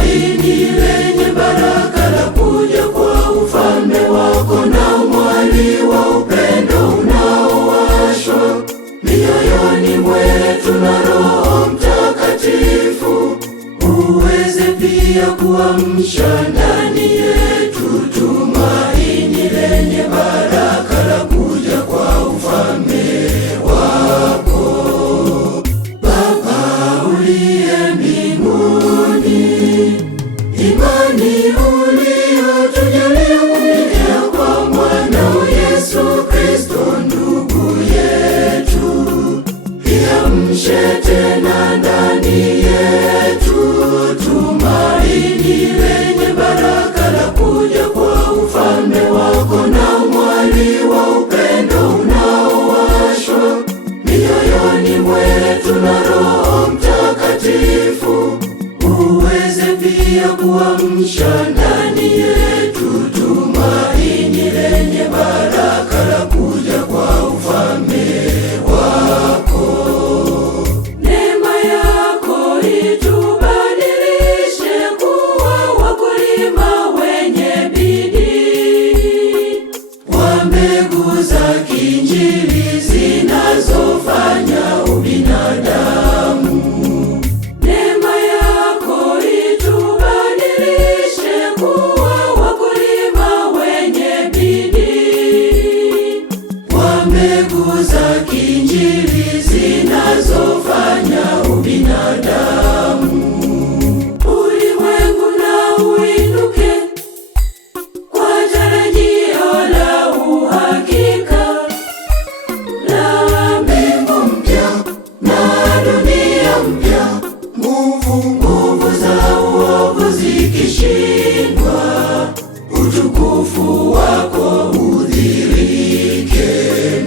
tumaini lenye baraka la kuja kwa ufalme wako, na mwali wa upendo unaowashwa mioyoni mwetu na Roho Mtakatifu, uweze pia kuamsha ndani yetu tumaini lenye baraka la kuja kwa ufalme wako. Baba uliye mbinguni, imani uliyotujalia kupitia kwa mwanao Yesu Kristo ndugu yetu, iamshe tena ndani yetu tumaini lenye baraka la kuja kwa ufalme wako, na mwali wa upendo unaowashwa mioyoni mwetu na Roho Mtakatifu, uweze pia kuamsha ndani yetu tumaini lenye baraka la kuja kwa ufalme wako. Neema yako itubadilishe kuwa wakulima wenye bidii, wa mbegu za kinjili zinazofanya ubinadamu. Neema yako itubadilishe kuwa wakulima wenye bidii, wa mbegu za kinjili zinazofanya ubinadamu. Ulimwengu na uinuke kwa tarajio la uhakika la mbingu mpya na dunia mpya, nguvu za uovu zikishindwa, utukufu wako udhihirike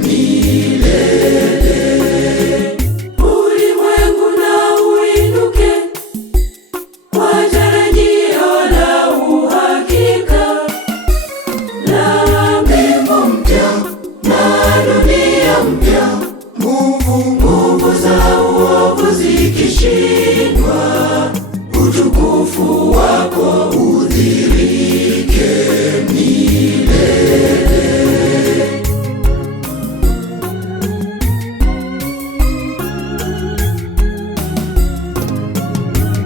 milele. Ulimwengu na uinuke kwa tarajio la uhakika la mbingu mpya na dunia mpya, nguvu za uovu zikishindwa, utukufu wako udhihirike milele.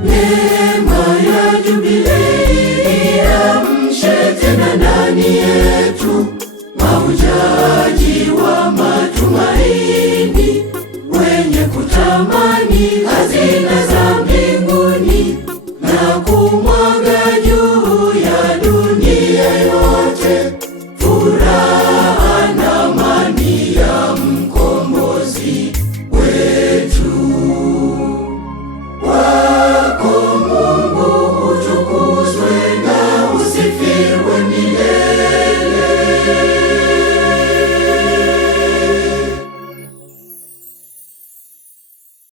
Neema ya Jubilei iamshe tena ndani yetu mahujaji wa matumaini, wenye kutamani hazina za mbinguni na kumwaga juu ya dunia